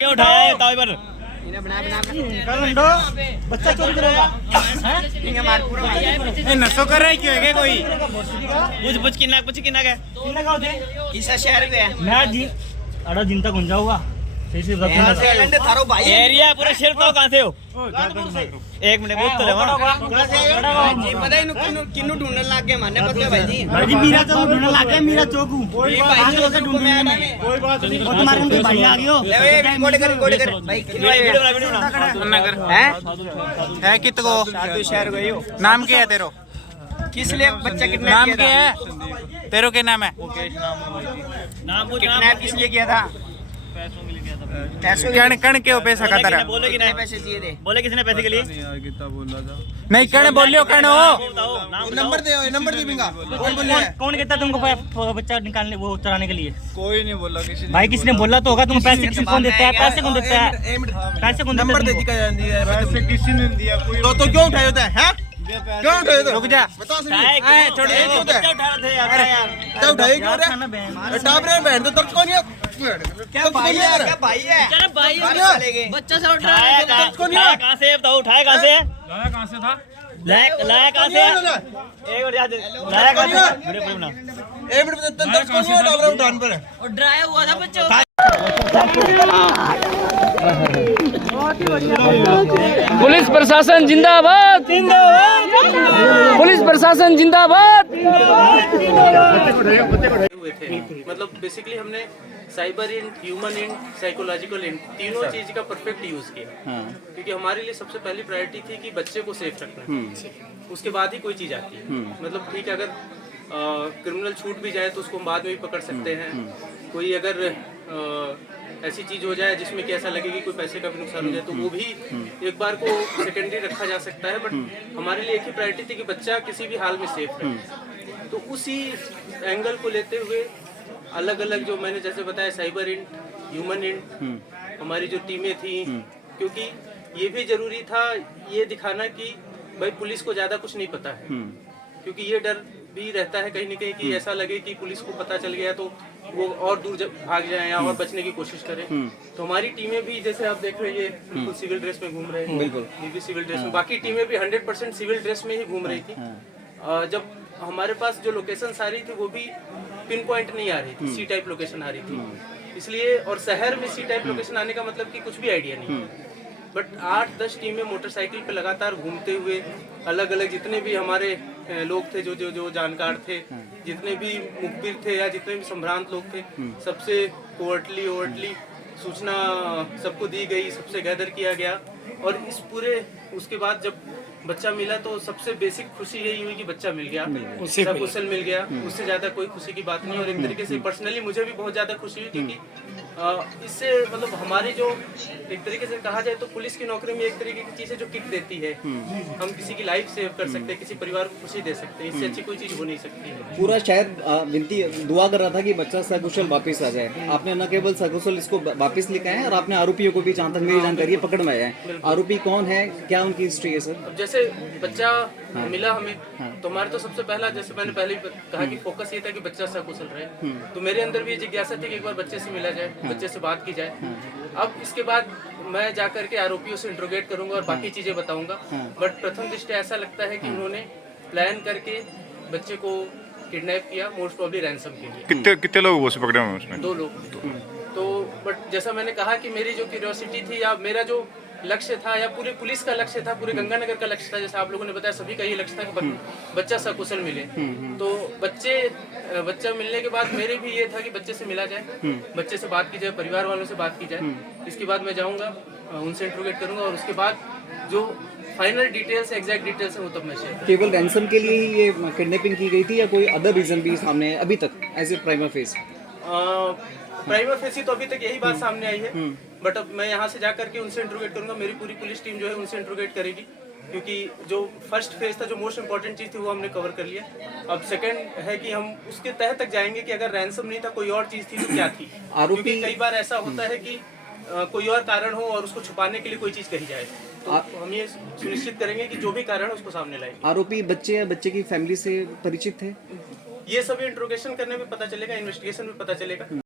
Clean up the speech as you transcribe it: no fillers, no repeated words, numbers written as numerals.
क्यों उठाया है तावे पर? बच्चा चोरी करेगा। नशो कर रहा है क्यों है कोई? पूछ किन्ना का किन्ना का होते? किसा शहर में है? मैं जी अड़ा दिन तक जाऊंगा सही से यहाँ से लंडे थारो भाई है। एरिया पूरा शेर तो कहां से हो? एक मिनट बहुत तो लेवा जी पता है किन्नु किन्नु ढूंढने लग गए माने पता है भाई जी। भाई जी मीरा चौक ढूंढने लग गए। मीरा चौक ये भाई जी से ढूंढने में कोई बात नहीं। और तुम्हारे में भाई आ गयो ले ये रिकॉर्ड कर भाई किन्नु है कितको साधु शहर गए हो। नाम क्या है तेरो? किस लिए बच्चा किडनैप नाम किया क्या था? है तेरो? क्या नाम है? नाम पूछ किडनैप किस लिए किया था? पैसों कण कण के पैसा का तेरा? बोले कि कितने नहीं? पैसे चाहिए थे? बोले किसने पैसे के लिए? नहीं कण बोलियो कण हो। नंबर दे नंबर दे बिंगा कौन बोले है? कौन कहता तुमको बच्चा निकालने वो चलाने के लिए? कोई नहीं बोला किसी ने। भाई किसने बोला तो होगा। तुम पैसे किसी कौन देता है? पैसे कौन देता है? पैसे कौन नंबर दे देता दी है? पैसे किसी ने दिया कोई तो क्यों उठाए होते हैं? क्यों उठाए थे? रुक जा। बता सही छोड़ दे। बच्चा उठा रहे थे यार। क्या उठाए क्यों रे? टाप रे बहन तो तब कौन है? क्या भाई है? क्या भाई है? अरे भाई चले गए। बच्चा से उठाया कहां से? बताओ उठाया कहां से? लाया कहां से था? लाया कहां से? एक बार याद लाया कहां से? वीडियो पूरी बना। एक मिनट तब कौन है टाप रे उठान पर? और डराया हुआ था बच्चा। पुलिस प्रशासन जिंदाबाद, पुलिस प्रशासन जिंदाबाद। हुए थे। मतलब बेसिकली हमने cyber int, human int, psychological int तीनों चीज का परफेक्ट यूज किया। क्योंकि हमारे लिए सबसे पहली प्रायोरिटी थी कि बच्चे को सेफ रखना। उसके बाद ही कोई चीज आती है। मतलब ठीक है, अगर क्रिमिनल छूट भी जाए तो उसको हम बाद में भी पकड़ सकते हैं। कोई अगर ऐसी चीज हो जाए जिसमें कि ऐसा लगे कि कोई पैसे का भी नुकसान हो जाए तो वो भी एक बार को सेकेंडरी रखा जा सकता है। बट हमारे लिए एक ही प्रायोरिटी थी कि बच्चा किसी भी हाल में सेफ रहे। तो उसी एंगल को लेते हुए अलग अलग जो मैंने जैसे बताया साइबर इंट, ह्यूमन इंट, हमारी जो टीमें थी, क्योंकि ये भी जरूरी था ये दिखाना कि भाई पुलिस को ज्यादा कुछ नहीं पता है। क्योंकि ये डर भी रहता है कहीं ना कहीं कि ऐसा लगे कि पुलिस को पता चल गया तो वो और दूर भाग जाए या और बचने की कोशिश करें। तो हमारी टीमें भी जैसे आप देख रहे हैं ये बिल्कुल सिविल ड्रेस में घूम रहे हैं। बिल्कुल ये भी सिविल ड्रेस में, बाकी टीमें भी 100% सिविल ड्रेस में ही घूम रही थी। जब हमारे पास जो लोकेशन आ रही थी वो भी पिन पॉइंट नहीं आ रही थी, सी टाइप लोकेशन आ रही थी। इसलिए और शहर में सी टाइप लोकेशन आने का मतलब कि कुछ भी आइडिया नहीं। बट 8-10 टीमें मोटरसाइकिल पे लगातार घूमते हुए अलग अलग जितने भी हमारे लोग थे जो जानकार थे, जितने भी मुखबिर थे या जितने भी संभ्रांत लोग थे, सबसे कोवर्टली सूचना सबको दी गई, सबसे गैदर किया गया। और इस पूरे उसके बाद जब बच्चा मिला तो सबसे बेसिक खुशी यही हुई कि बच्चा मिल गया, सकुशल मिल गया। उससे ज्यादा कोई खुशी की बात नहीं। और एक तरीके से पर्सनली मुझे भी बहुत ज्यादा खुशी हुई क्योंकि इससे मतलब हमारी जो एक तरीके से कहा जाए तो पुलिस की नौकरी में एक तरीके की चीज है जो किक देती है। हम किसी की लाइफ सेव कर सकते हैं, किसी परिवार को खुशी दे सकते हैं। इससे अच्छी कोई चीज हो नहीं सकती है। पूरा शायद विनती दुआ कर रहा था कि बच्चा सकुशल वापस आ जाए। आपने न केवल सकुशल इसको वापस लिखा है और आपने आरोपियों को भी, जहाँ तक मेरी जानकारी है, पकड़ में आया है। आरोपी कौन है, क्या उनकी हिस्ट्री है सर? अब जैसे बच्चा मिला हमें तो हमारे तो सबसे पहला, जैसे मैंने पहले भी कहा कि फोकस ये था कि बच्चा सकुशल रहे। तो मेरे अंदर भी ये जिज्ञासा थी कि एक बार बच्चे से मिला जाए, बच्चे से बात की जाए। अब इसके बाद मैं जाकर के आरोपियों से इंट्रोगेट करूंगा और बाकी चीजें बताऊंगा। बट प्रथम दृष्टया ऐसा लगता है कि उन्होंने प्लान करके बच्चे को किडनैप किया, मोस्ट प्रॉब्ली रैंसम के लिए। कितने लोग वो से पकड़े हुए उसमें? 2 लोग। तो बट जैसा मैंने कहा कि मेरी जो क्यूरियोसिटी थी या मेरा जो लक्ष्य था या पूरे पुलिस का लक्ष्य था, पूरे गंगानगर का लक्ष्य था, जैसे आप लोगों ने बताया सभी का ये लक्ष्य था कि बच्चा सकुशल मिले। तो बच्चा मिलने के बाद मेरे भी ये था कि बच्चे से मिला जाए, बच्चे से बात की जाए, परिवार वालों से बात की जाए। इसके बाद मैं जाऊंगा, उनसे इंट्रोगेट करूंगा और उसके बाद जो फाइनल डिटेल्स, एग्जैक्ट डिटेल्स है वो तब मैं शेयर करूंगा। केवल रैंसम के लिए ही ये किडनैपिंग की गई थी या कोई अदर रीजन भी सामने है अभी तक as a primer face? Primer फेसी तो अभी तक यही बात सामने आई है। बट अब मैं यहाँ से जाकर के उनसे इंट्रोगेट करूंगा, मेरी पूरी पुलिस टीम जो है उनसे इंट्रोगेट करेगी। क्योंकि जो फर्स्ट फेज था, जो मोस्ट इंपॉर्टेंट चीज थी वो हमने कवर कर लिया। अब सेकंड है कि हम उसके तह तक जाएंगे कि अगर रैंसम नहीं था, कोई और चीज थी तो क्या थी। क्योंकि कई बार ऐसा होता है कि कोई और कारण हो और उसको छुपाने के लिए कोई चीज कही जाए। तो हम ये सुनिश्चित करेंगे कि जो भी कारण है उसको सामने लाएंगे। आरोपी बच्चे या बच्चे की फैमिली से परिचित थे? ये सभी इंट्रोगेशन करने में पता चलेगा, इन्वेस्टिगेशन में पता चलेगा।